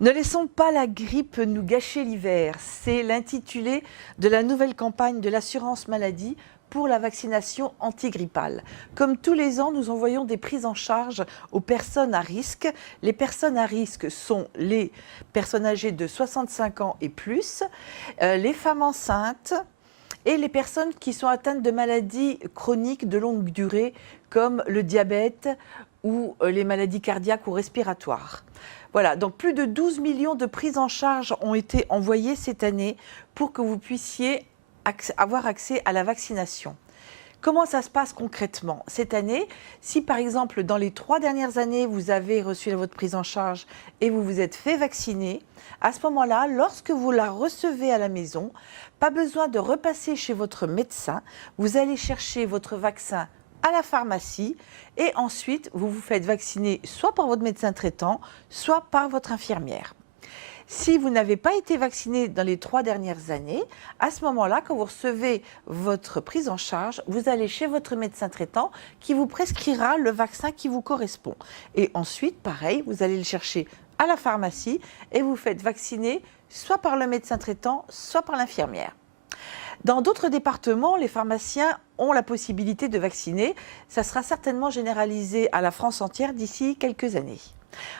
Ne laissons pas la grippe nous gâcher l'hiver. C'est l'intitulé de la nouvelle campagne de l'assurance maladie pour la vaccination antigrippale. Comme tous les ans, nous envoyons des prises en charge aux personnes à risque. Les personnes à risque sont les personnes âgées de 65 ans et plus, les femmes enceintes et les personnes qui sont atteintes de maladies chroniques de longue durée comme le diabète ou les maladies cardiaques ou respiratoires. Voilà, donc plus de 12 millions de prises en charge ont été envoyées cette année pour que vous puissiez avoir accès à la vaccination. Comment ça se passe concrètement cette année? Si par exemple dans les 3 dernières années vous avez reçu votre prise en charge et vous vous êtes fait vacciner, à ce moment-là, lorsque vous la recevez à la maison, pas besoin de repasser chez votre médecin, vous allez chercher votre vaccin à la pharmacie et ensuite vous vous faites vacciner soit par votre médecin traitant, soit par votre infirmière. Si vous n'avez pas été vacciné dans les 3 dernières années, à ce moment-là, quand vous recevez votre prise en charge, vous allez chez votre médecin traitant qui vous prescrira le vaccin qui vous correspond. Et ensuite, pareil, vous allez le chercher à la pharmacie et vous faites vacciner soit par le médecin traitant, soit par l'infirmière. Dans d'autres départements, les pharmaciens ont la possibilité de vacciner. Ça sera certainement généralisé à la France entière d'ici quelques années.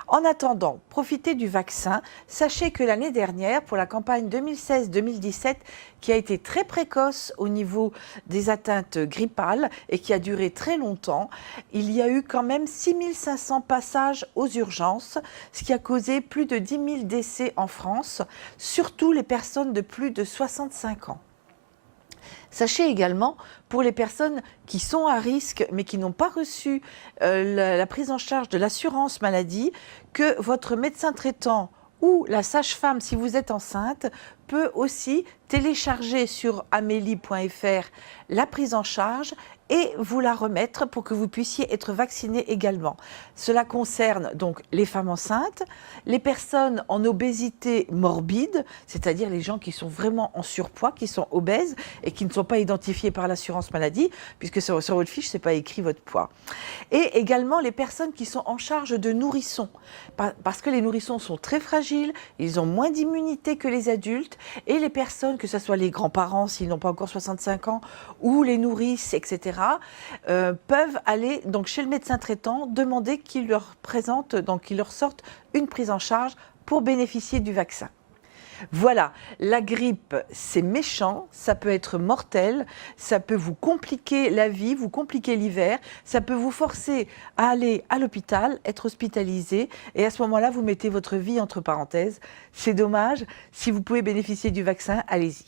En attendant, profitez du vaccin. Sachez que l'année dernière, pour la campagne 2016-2017, qui a été très précoce au niveau des atteintes grippales et qui a duré très longtemps, il y a eu quand même 6500 passages aux urgences, ce qui a causé plus de 10 000 décès en France, surtout les personnes de plus de 65 ans. Sachez également, pour les personnes qui sont à risque mais qui n'ont pas reçu la prise en charge de l'assurance maladie, que votre médecin traitant ou la sage-femme, si vous êtes enceinte, peut aussi télécharger sur amélie.fr la prise en charge et vous la remettre pour que vous puissiez être vacciné également. Cela concerne donc les femmes enceintes, les personnes en obésité morbide, c'est-à-dire les gens qui sont vraiment en surpoids, qui sont obèses et qui ne sont pas identifiés par l'assurance maladie, puisque sur votre fiche, ce n'est pas écrit votre poids. Et également les personnes qui sont en charge de nourrissons, parce que les nourrissons sont très fragiles, ils ont moins d'immunité que les adultes, et les personnes, que ce soit les grands-parents s'ils n'ont pas encore 65 ans, ou les nourrices, etc., peuvent aller donc chez le médecin traitant demander qu'il leur présente, donc qu'il leur sorte une prise en charge pour bénéficier du vaccin. Voilà, la grippe, c'est méchant, ça peut être mortel, ça peut vous compliquer la vie, vous compliquer l'hiver, ça peut vous forcer à aller à l'hôpital, être hospitalisé, et à ce moment-là, vous mettez votre vie entre parenthèses. C'est dommage, si vous pouvez bénéficier du vaccin, allez-y.